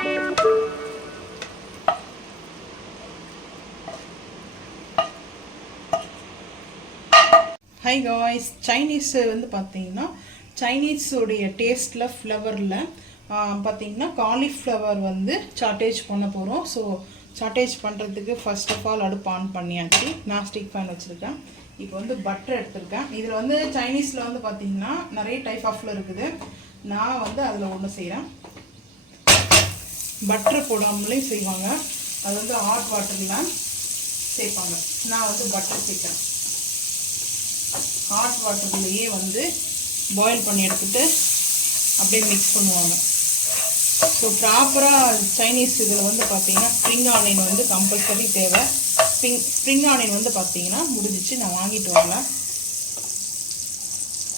High guys, Chinese வந்து பார்த்தீங்கன்னா சைனீஸோடைய டேஸ்ட்டில் ஃப்ளவரில் பார்த்தீங்கன்னா காலிஃப்ளவர் வந்து சாட்டேஜ் பண்ண போகிறோம். ஸோ சாட்டேஜ் பண்ணுறதுக்கு ஃபர்ஸ்ட் ஆஃப் ஆல் அடுப்பு ஆன் பண்ணியாச்சு. நாஸ்டிக் ஃபேன் வச்சுருக்கேன். இப்போ வந்து பட்டர் எடுத்திருக்கேன். இதில் வந்து சைனீஸில் வந்து பார்த்தீங்கன்னா நிறைய டைப் ஆஃபில் இருக்குது. நான் வந்து அதில் ஒன்று செய்கிறேன். பட்டர் போடாமலே செய்வாங்க. அது வந்து ஹாட் வாட்டரில் சேர்ப்பாங்க. நான் வந்து பட்டர் சேர்க்கிறேன். ஹாட் வாட்டர்லேயே வந்து பாயில் பண்ணி எடுத்துகிட்டு அப்படியே மிக்ஸ் பண்ணுவாங்க. ஸோ ப்ராப்பராக சைனீஸ் இதில் வந்து பார்த்தீங்கன்னா ஸ்ப்ரிங் ஆனியன் வந்து கம்பல்சரி தேவை. ஸ்ப்ரிங் ஆனியன் வந்து பார்த்தீங்கன்னா முடிஞ்சிச்சு, நான் வாங்கிட்டு வரல.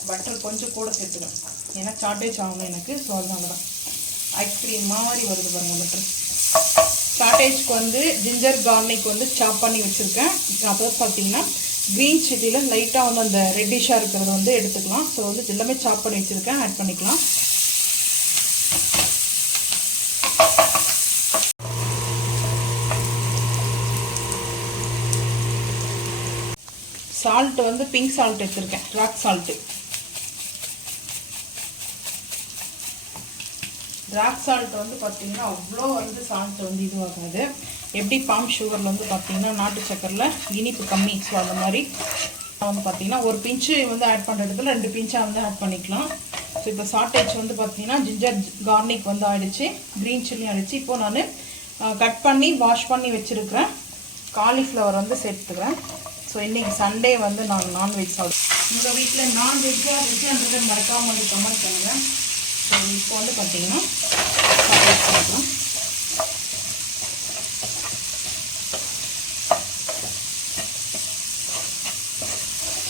பட்டர் கொஞ்சம் கூட சேர்த்துக்கிறேன், ஏன்னா சாட்டேஜ் ஆகணும் எனக்கு. ஸோ அதனால தான் ஐஸ்கிரீம் மாதிரி வருது பாருங்கள் பட்டர். சாட்டேஜ்க்கு வந்து ஜிஞ்சர் கார்லிக் வந்து சாப் பண்ணி வச்சுருக்கேன். அப்புறம் பார்த்தீங்கன்னா க்ரீன் சில்லியில் லைட்டாக வந்து அந்த ரெட்டிஷாக இருக்கிறத வந்து எடுத்துக்கலாம். ஸோ வந்து எல்லாமே சாப் பண்ணி வச்சுருக்கேன், ஆட் பண்ணிக்கலாம். சால்ட்டு வந்து பிங்க் சால்ட் எடுத்துருக்கேன், ராக் சால்ட்டு. ராக் சால்ட் வந்து பார்த்தீங்கன்னா அவ்வளோ வந்து சால்ட் வந்து இதுவாகாது. எப்படி பாம் சுகரில் வந்து பார்த்தீங்கன்னா நாட்டு சக்கரில் இனிப்பு கம்மி. ஸோ அந்த மாதிரி வந்து பார்த்தீங்கன்னா ஒரு பிஞ்சு வந்து ஆட் பண்ணுற இடத்துல 2 பிஞ்சாக வந்து ஆட் பண்ணிக்கலாம். ஸோ இப்போ சாட்டேஜ் வந்து பார்த்தீங்கன்னா ஜிஞ்சர் கார்லிக் வந்து ஆகிடுச்சு, க்ரீன் சில்லி ஆகிடுச்சு. இப்போது நான் கட் பண்ணி வாஷ் பண்ணி வச்சுருக்கிறேன் காலிஃப்ளவர் வந்து சேர்த்துக்கிறேன். ஸோ இன்றைக்கி சண்டே வந்து நான் நான்வெஜ் சாப்பிடுவேன். உங்கள் வீட்டில் நான்வெஜ்ஜாக வெஜ்ஜான்றதை மறக்காமல் வந்து கமெண்ட் பண்ணுங்கள். ஸோ இப்போ வந்து பார்த்தீங்கன்னா சாட்டேஜ் பண்ணிக்கலாம்.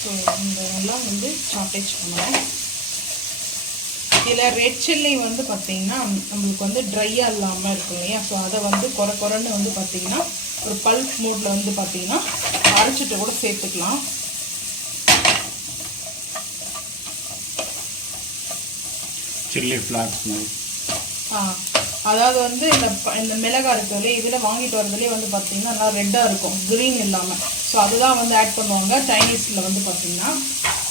ஸோ இதெல்லாம் வந்து சாட்டேஜ் பண்ணுவேன். இதில் ரெட் சில்லி வந்து பார்த்திங்கன்னா நம்மளுக்கு வந்து ட்ரையாக இல்லாமல் இருக்கும் இல்லையா? ஸோ அதை வந்து குறைன்னு வந்து பார்த்திங்கன்னா ஒரு பல்ப் மோட்டில் வந்து பார்த்திங்கன்னா அரைச்சிட்டு கூட சேர்த்துக்கலாம். Chilli flakes. அதாவது வந்து இந்த மிளகாய் இருக்கிறதுலே இதில் வாங்கிட்டு வரதுலேயே வந்து பார்த்திங்கன்னா நல்லா ரெட்டாக இருக்கும், க்ரீன் இல்லாமல். ஸோ அதுதான் வந்து ஆட் பண்ணுவாங்க சைனீஸில் வந்து பார்த்திங்கன்னா.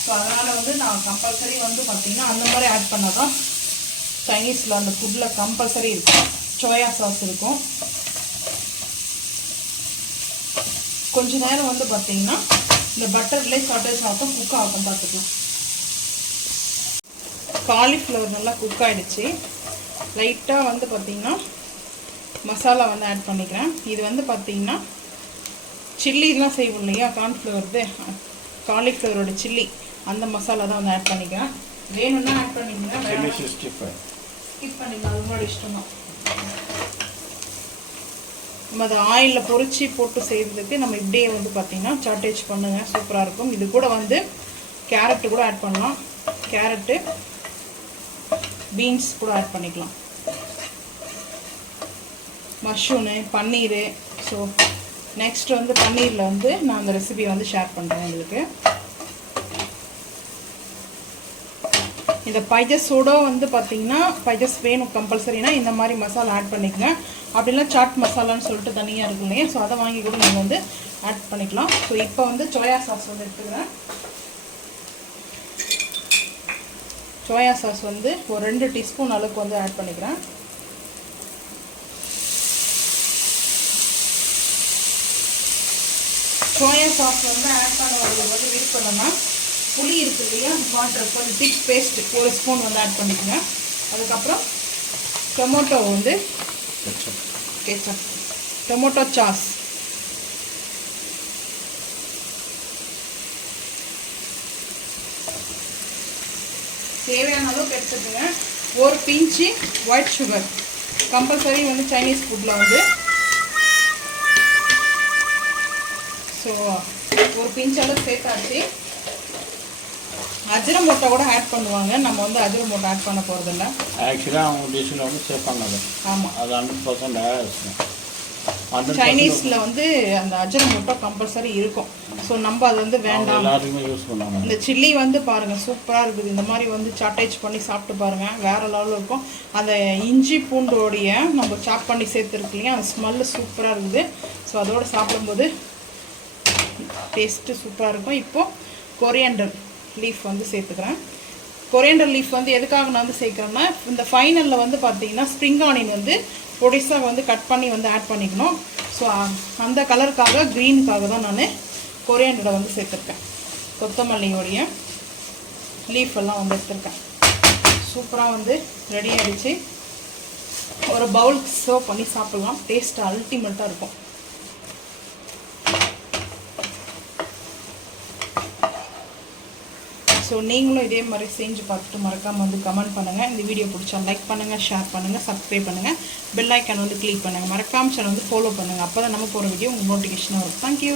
ஸோ அதனால் வந்து நான் கம்பல்சரி வந்து பார்த்திங்கன்னா அந்த மாதிரி ஆட் பண்ணால் தான் சைனீஸில் அந்த ஃபுட்டில் கம்பல்சரி இருக்கும். சோயா சாஸ் இருக்கும். கொஞ்ச நேரம் வந்து பார்த்திங்கன்னா இந்த பட்டர்லேயே சாட்டேஜ் ஆகும், குக் ஆகும். பார்த்துக்கலாம். காலிஃப்ளவர் நல்லா குக் ஆகிடுச்சு. லைட்டாக வந்து பார்த்திங்கன்னா மசாலா வந்து ஆட் பண்ணிக்கிறேன். இது வந்து பார்த்திங்கன்னா சில்லிலாம் செய்வோம் இல்லையா, கார்ன்ஃப்ளவர்து காலிஃப்ளவரோட சில்லி, அந்த மசாலா தான் வந்து ஆட் பண்ணிக்கிறேன். வேணும்னா ஆட் பண்ணிக்கிறேன், ஸ்கிப் பண்ணிக்கலாம், அது உங்களோட இஷ்டம் தான். நம்ம அதை ஆயிலில் பொரிச்சு போட்டு செய்கிறதுக்கு நம்ம இப்படியே வந்து பார்த்திங்கன்னா சாட்டேஜ் பண்ணுங்கள், சூப்பராக இருக்கும். இது கூட வந்து கேரட்டு கூட ஆட் பண்ணலாம். கேரட்டு, பீன்ஸ் கூட ஆட் பண்ணிக்கலாம், மஷ்ரூமு, பன்னீர். ஸோ நெக்ஸ்ட் வந்து பன்னீரில் வந்து நான் அந்த ரெசிபியை வந்து ஷேர் பண்ணுறேன் உங்களுக்கு. இந்த பைஜஸோட வந்து பார்த்திங்கன்னா பைஜஸ் வேணும் கம்பல்சரினா இந்த மாதிரி மசாலா ஆட் பண்ணிக்கங்க. அப்படிலாம் சாட் மசாலான்னு சொல்லிட்டு தனியாக இருக்கும் இல்லையா? ஸோ அதை வாங்கி கூட நீங்கள் வந்து ஆட் பண்ணிக்கலாம். ஸோ இப்போ வந்து சோயா சாஸ் வந்து எடுத்துக்கிறேன். சோயா சாஸ் வந்து ஒரு 2 டீஸ்பூன் அளவுக்கு வந்து ஆட் பண்ணிக்கிறேன். சோயா சாஸ் வந்து ஆட் பண்ணுறது வந்து விருப்பம்னா புளி இருக்குது இல்லையா, வாட்டர் கொஞ்சம் திக் பேஸ்ட் 1 ஸ்பூன் வந்து ஆட் பண்ணிக்கோங்க. அதுக்கப்புறம் டொமேட்டோ வந்து கெச்சப், டொமேட்டோ சாஸ், தேவையான அளவுக்கு எடுத்துக்கோங்க. ஒரு பிஞ்சு ஒயிட் சுகர் கம்பல்சரி வந்து சைனீஸ் ஃபுட்டில் வந்து. ஸோ ஒரு பிஞ்ச் அளவு சேர்த்தாச்சு. அஜினமோட்டோ கூட ஆட் பண்ணுவாங்க, நம்ம வந்து அஜினமோட்டோ ஆட் பண்ண போகிறதில்ல. ஆக்சுவலாக அவங்க டிஷ்ஷில் வந்து சேர்ப்பாங்க. ஆமாம், அது 100% சைனீஸில் வந்து அந்த அஜினமோட்டோ கம்பல்சரி இருக்கும். ஸோ ஸோ நம்ம அது வந்து வேண்டாம். எல்லாருமே யூஸ் பண்ணுவாங்க. இந்த சில்லி வந்து பாருங்கள் சூப்பராக இருக்குது. இந்த மாதிரி வந்து சாட்டேஜ் பண்ணி சாப்பிட்டு பாருங்கள், வேறு லெவலில் இருக்கும். அந்த இஞ்சி பூண்டோடைய நம்ம சாப் பண்ணி சேர்த்துருக்கு இல்லையா, அந்த ஸ்மெல்லு சூப்பராக இருக்குது. ஸோ அதோடு சாப்பிடும்போது டேஸ்ட்டு சூப்பராக இருக்கும். இப்போது கொரியாண்டர் லீஃப் வந்து சேர்த்துக்கிறேன். கொரியாண்டர் லீஃப் வந்து எதுக்காக நான் வந்து சேர்க்குறேன்னா, இந்த ஃபைனலில் வந்து பார்த்தீங்கன்னா ஸ்ப்ரிங் ஆனியன் வந்து பொடிசாக வந்து கட் பண்ணி வந்து ஆட் பண்ணிக்கணும். ஸோ அந்த கலருக்காக க்ரீனுக்காக தான் நான் கொரியாண்டரை வந்து சேர்த்துருக்கேன். கொத்தமல்லியோடைய லீஃப் எல்லாம் வந்து எடுத்துருக்கேன். சூப்பராக வந்து ரெடி ஆகிடுச்சு. ஒரு பவுல் சர்வ் பண்ணி சாப்பிட்லாம். டேஸ்ட் அல்டிமேட்டாக இருக்கும். ஸோ நீங்களும் இதே மாதிரி செஞ்சு பார்த்துட்டு மறக்காமல் வந்து கமெண்ட் பண்ணுங்கள். இந்த வீடியோ பிடிச்சா லைக் பண்ணுங்கள், ஷேர் பண்ணுங்கள், சப்ஸ்கிரைப் பண்ணுங்கள், பெல் ஐக்கான் வந்து கிளிக் பண்ணுங்கள். மறக்காமல் சேனல் வந்து ஃபாலோ பண்ணுங்கள். அப்போ தான் நம்ம போகிற வீடியோ உங்களுக்கு நோட்டிஃபிகேஷனாக வரும். தேங்க்யூ.